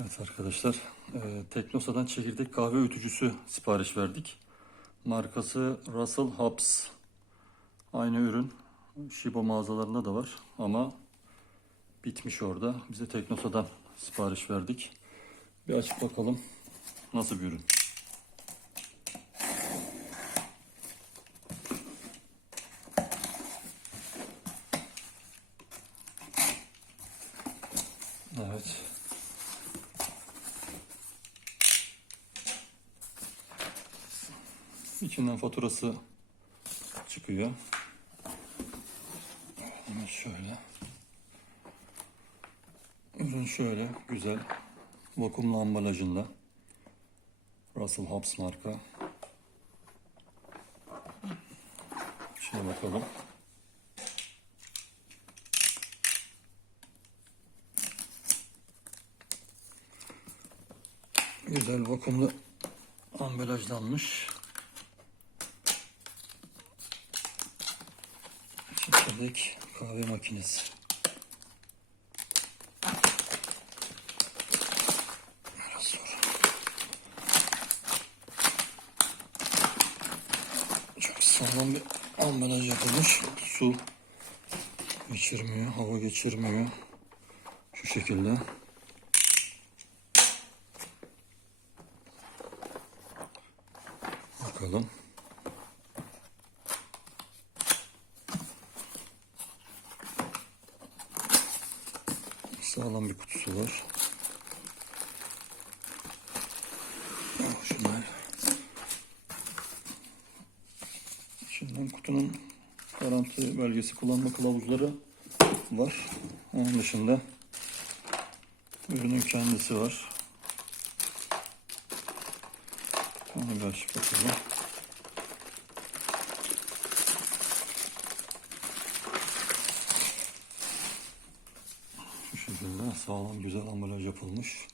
Evet arkadaşlar, e, Teknosa'dan çekirdek kahve öğütücüsü sipariş verdik. Markası Russell Hobbs. Aynı ürün Shiba mağazalarında da var ama bitmiş orada. Biz de Teknosa'dan sipariş verdik. Bir açıp bakalım nasıl bir ürün. Evet. İçinden faturası çıkıyor. Hemen şöyle. Ürün şöyle güzel. Vakumlu ambalajında. Russell Hobbs marka. Şuna bakalım. Güzel vakumlu ambalajlanmış. Çekirdek kahve makinesi. Çok sağlam bir ambalaj yapılmış. Su geçirmiyor, hava geçirmiyor. Şu şekilde. Bakalım. Sağlam bir kutusu var. Orijinal. Şimdi kutunun garanti belgesi kullanma kılavuzları var. Onun dışında ürünün kendisi var. Onu bir açıp bakalım. Şu şekilde sağlam güzel ambalaj yapılmış.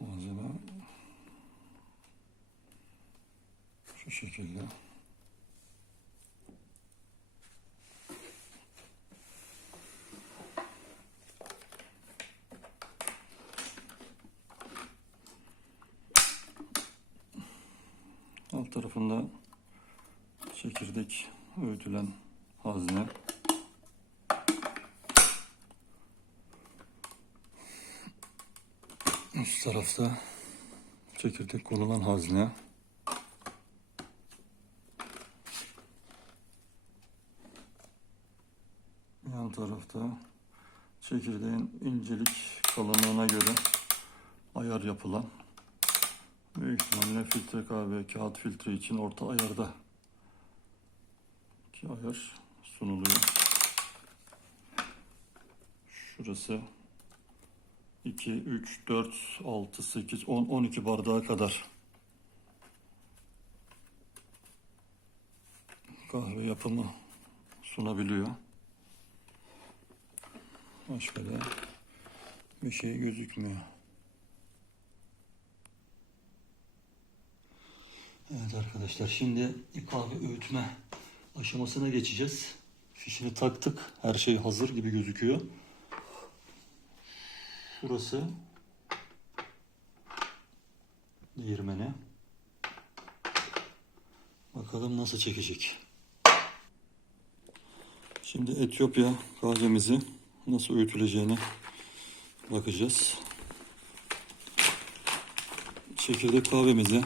Malzeme şu şekilde. Alt tarafında çekirdek öğütülen hazne. Üst tarafta çekirdek konulan hazne. Yan tarafta çekirdeğin incelik kalınlığına göre ayar yapılan Büyük ihtimalle filtre kahve, kağıt filtre için orta ayarda ki ayar sunuluyor. Şurası 2, 3, 4, 6, 8, 10, 12 bardağa kadar kahve yapımı sunabiliyor. Başka da bir şey gözükmüyor. Evet arkadaşlar şimdi kahve öğütme aşamasına geçeceğiz. Fişini taktık. Her şey hazır gibi gözüküyor. Şurası değirmeni. Bakalım nasıl çekecek. Şimdi Etiyopya kahvemizi nasıl öğütüleceğine bakacağız. Çekirdek kahvemizi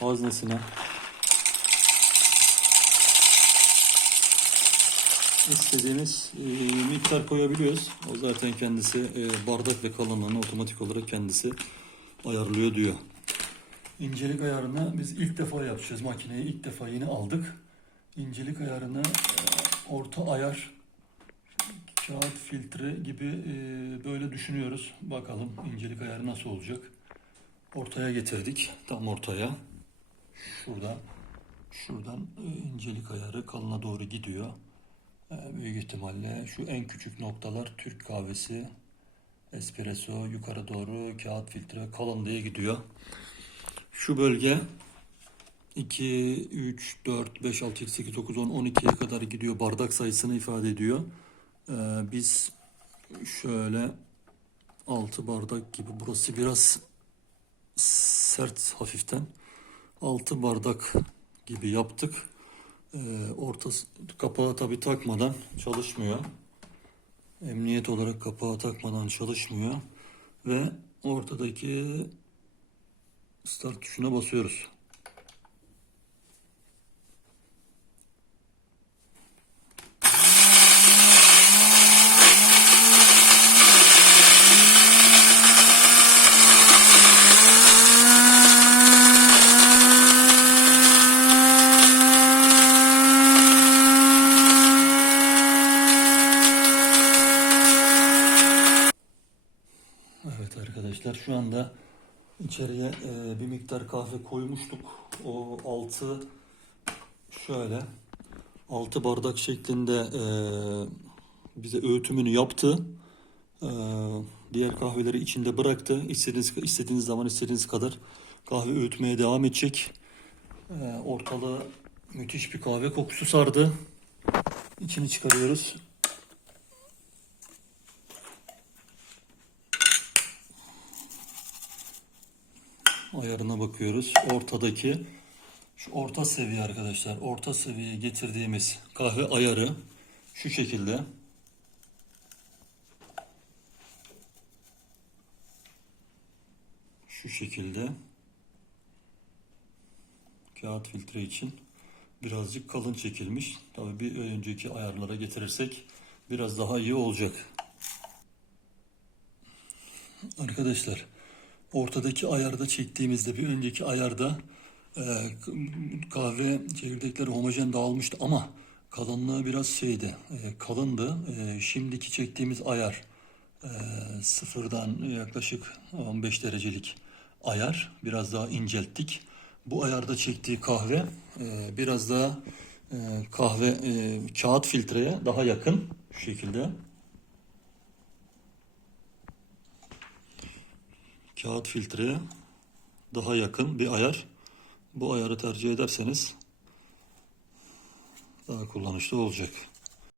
haznesine istediğimiz e, miktar koyabiliyoruz. O zaten kendisi e, bardak ve kalınlığını otomatik olarak kendisi ayarlıyor diyor. İncelik ayarını biz ilk defa yapacağız. Makineyi ilk defa yeni aldık. İncelik ayarını e, orta ayar kağıt filtre gibi e, böyle düşünüyoruz. Bakalım incelik ayarı nasıl olacak. Ortaya getirdik. Tam ortaya. Şuradan şuradan e, incelik ayarı kalına doğru gidiyor. E, Büyük ihtimalle şu en küçük noktalar Türk kahvesi, espresso yukarı doğru kağıt filtre kalın diye gidiyor. Şu bölge 2, 3, 4, 5, 6, 7, 8, 9, 10, 12'ye kadar gidiyor. Bardak sayısını ifade ediyor. E, Biz şöyle 6 bardak gibi. Burası biraz sert hafiften. 6 bardak gibi yaptık. Ee, ortası kapağı tabi takmadan çalışmıyor. Emniyet olarak kapağı takmadan çalışmıyor. Ve ortadaki start tuşuna basıyoruz. Evet anda içeriye e, bir miktar kahve koymuştuk. O altı şöyle altı bardak şeklinde e, bize öğütümünü yaptı. E, diğer kahveleri içinde bıraktı. İstediğiniz, istediğiniz zaman istediğiniz kadar kahve öğütmeye devam edecek. E, ortalığı müthiş bir kahve kokusu sardı. İçini çıkarıyoruz. Ayarına bakıyoruz. Ortadaki şu orta seviye arkadaşlar. Orta seviyeye getirdiğimiz kahve ayarı şu şekilde. Şu şekilde. Kağıt filtre için birazcık kalın çekilmiş. Tabii bir önceki ayarlara getirirsek biraz daha iyi olacak. Arkadaşlar ortadaki ayarda çektiğimizde bir önceki ayarda e, kahve çekirdekleri homojen dağılmıştı ama kalınlığı biraz şeydi e, kalındı. E, şimdiki çektiğimiz ayar e, sıfırdan yaklaşık 15 derecelik ayar biraz daha incelttik. Bu ayarda çektiği kahve e, biraz daha e, kahve e, kağıt filtreye daha yakın şu şekilde. Kağıt filtreye daha yakın bir ayar. Bu ayarı tercih ederseniz daha kullanışlı olacak.